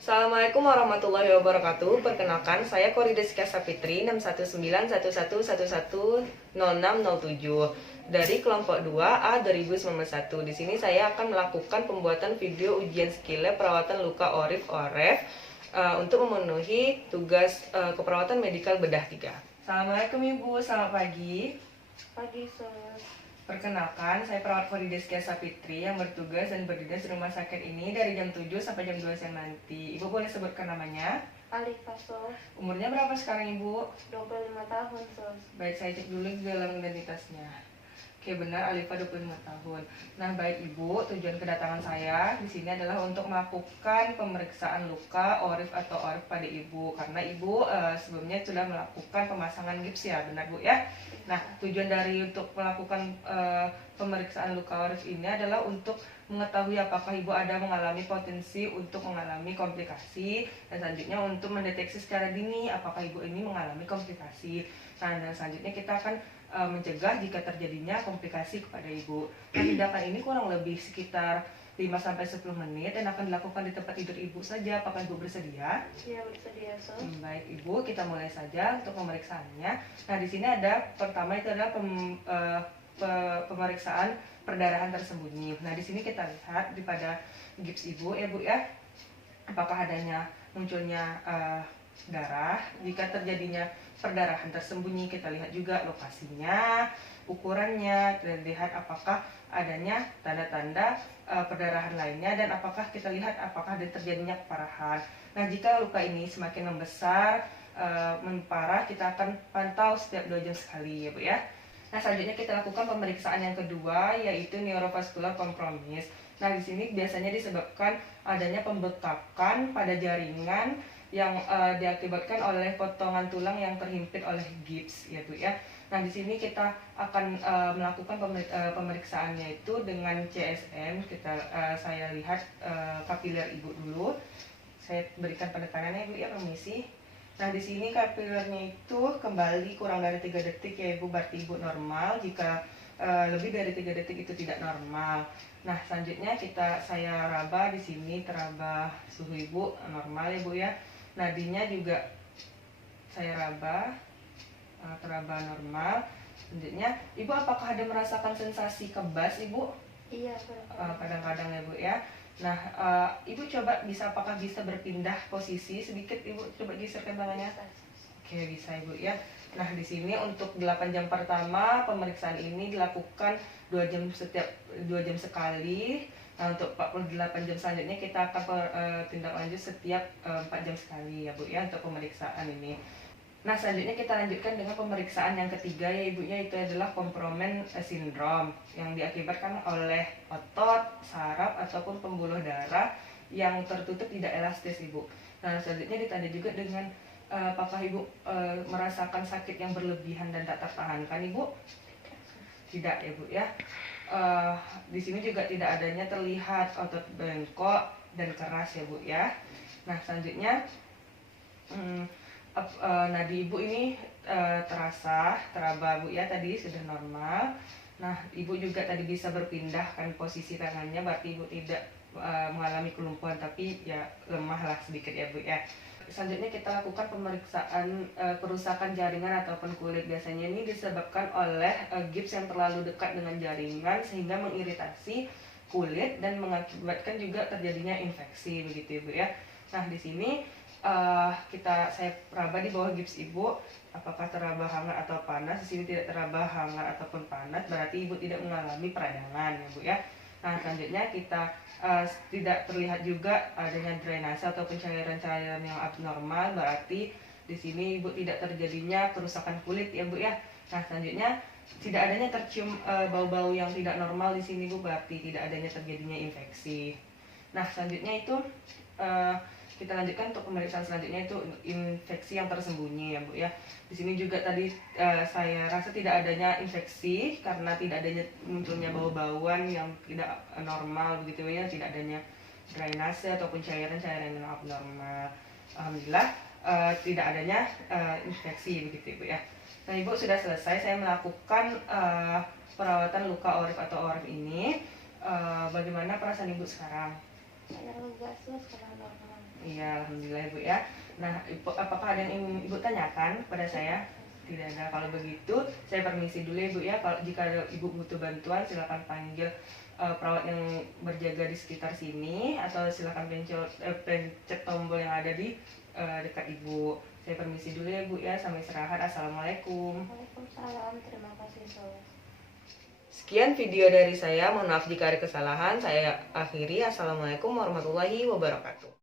Assalamualaikum warahmatullahi wabarakatuh. Perkenalkan, saya Korideska Sapitri 61911110607 dari kelompok 2A 2091. Di sini saya akan melakukan pembuatan video ujian skill perawatan luka orif untuk memenuhi tugas keperawatan medikal bedah 3. Assalamualaikum Ibu, selamat pagi. Pagi, Sus. Perkenalkan, saya perawat Korideska Sapitri yang bertugas dan berdinas di rumah sakit ini dari jam 7 sampai jam 2 siang nanti. Ibu boleh sebutkan namanya? Alifah, Sus. Umurnya berapa sekarang Ibu? 25 tahun, Sus. Baik, saya cek dulu di dalam identitasnya. Oke, benar, Alifah 25 tahun. Nah, baik Ibu, tujuan kedatangan saya di sini adalah untuk melakukan pemeriksaan luka orif atau orif pada Ibu. Karena Ibu sebelumnya sudah melakukan pemasangan gips ya, benar Bu ya? Nah, tujuan dari untuk melakukan pemeriksaan luka orif ini adalah untuk mengetahui apakah Ibu ada mengalami potensi untuk mengalami komplikasi, dan selanjutnya untuk mendeteksi secara dini apakah Ibu ini mengalami komplikasi. Nah, dan selanjutnya kita akan mencegah jika terjadinya komplikasi kepada Ibu. Nah, tindakan ini kurang lebih sekitar 5-10 menit dan akan dilakukan di tempat tidur Ibu saja. Apakah Ibu bersedia? Iya, bersedia, Sus. Baik Ibu, kita mulai saja untuk pemeriksaannya. Nah, di sini ada pertama itu adalah pemeriksaan perdarahan tersembunyi. Nah, di sini kita lihat pada gips Ibu ya Bu ya, apakah adanya munculnya darah. Jika terjadinya perdarahan tersembunyi, kita lihat juga lokasinya, ukurannya, dan lihat apakah adanya tanda-tanda perdarahan lainnya, dan apakah kita lihat apakah ada terjadinya keparahan. Nah, jika luka ini semakin membesar, memparah, kita akan pantau setiap 2 jam sekali ya Bu ya. Nah, selanjutnya kita lakukan pemeriksaan yang kedua, yaitu neurovascular compromise. Nah, di sini biasanya disebabkan adanya pembekakan pada jaringan yang diakibatkan oleh potongan tulang yang terhimpit oleh gips ya Bu ya. Nah, di sini kita akan melakukan pemeriksaannya itu dengan CSM. Saya lihat kapiler Ibu dulu. Saya berikan penekanannya Ibu ya, permisi. Nah, di sini kapilernya itu kembali kurang dari 3 detik ya Ibu, berarti Ibu normal. Jika lebih dari 3 detik itu tidak normal. Nah, selanjutnya saya raba di sini, teraba suhu Ibu normal ya Bu ya. Nadinya juga saya raba, teraba normal. Selanjutnya, Ibu apakah ada merasakan sensasi kebas Ibu? Iya, Kadang-kadang ya Bu ya. Nah, Ibu coba apakah bisa berpindah posisi sedikit Ibu, coba geserkan tangannya. Oke, bisa Ibu ya. Nah, di sini untuk 8 jam pertama pemeriksaan ini dilakukan 2 jam sekali. Nah, untuk 48 jam selanjutnya kita akan tindak lanjut setiap 4 jam sekali ya Bu ya untuk pemeriksaan ini. Nah, selanjutnya kita lanjutkan dengan pemeriksaan yang ketiga ya Ibu ya, itu adalah kompromen syndrome yang diakibatkan oleh otot, saraf ataupun pembuluh darah yang tertutup tidak elastis Ibu. Nah, selanjutnya ditanda juga dengan apakah Ibu merasakan sakit yang berlebihan dan tak tertahankan Ibu? Tidak ya Bu ya. Di sini juga tidak adanya terlihat otot bengkok dan keras ya Bu ya. Nah, selanjutnya nadi Ibu ini teraba Bu ya, tadi sudah normal. Nah, Ibu juga tadi bisa berpindahkan posisi tangannya, berarti Ibu tidak mengalami kelumpuhan, tapi ya lemah lah sedikit ya Bu ya. Selanjutnya kita lakukan pemeriksaan kerusakan jaringan ataupun kulit. Biasanya ini disebabkan oleh gips yang terlalu dekat dengan jaringan sehingga mengiritasi kulit dan mengakibatkan juga terjadinya infeksi begitu Ibu ya. Nah, di sini saya raba di bawah gips Ibu, apakah teraba hangat atau panas. Di sini tidak teraba hangat ataupun panas, berarti Ibu tidak mengalami peradangan ya Bu ya. Nah, selanjutnya kita tidak terlihat juga adanya drainase atau cairan-cairan yang abnormal, berarti di sini Ibu tidak terjadinya kerusakan kulit ya Bu ya. Nah, selanjutnya tidak adanya tercium bau-bau yang tidak normal di sini Bu, berarti tidak adanya terjadinya infeksi. Nah, selanjutnya itu kita lanjutkan untuk pemeriksaan selanjutnya, itu infeksi yang tersembunyi ya Bu ya. Di sini juga tadi saya rasa tidak adanya infeksi karena tidak adanya munculnya bau-bauan yang tidak normal begitu ya, tidak adanya drainase ataupun cairan-cairan yang abnormal. Alhamdulillah tidak adanya infeksi begitu Ibu ya. Nah, Ibu sudah selesai saya melakukan perawatan luka orif atau orif ini. Bagaimana perasaan Ibu sekarang? Saya lega sus sekarang normal. Iya, alhamdulillah Ibu ya. Nah, apakah ada yang ingin Ibu tanyakan kepada saya? Tidak ada. Kalau begitu, saya permisi dulu ya Ibu ya. Kalau jika Ibu butuh bantuan, silakan panggil perawat yang berjaga di sekitar sini, atau silakan pencet tombol yang ada di dekat Ibu. Saya permisi dulu ya Bu ya, sampai istirahat. Assalamualaikum. Waalaikumsalam, terima kasih sus. Sekian video dari saya, mohon maaf jika ada kesalahan. Saya akhiri. Assalamualaikum warahmatullahi wabarakatuh.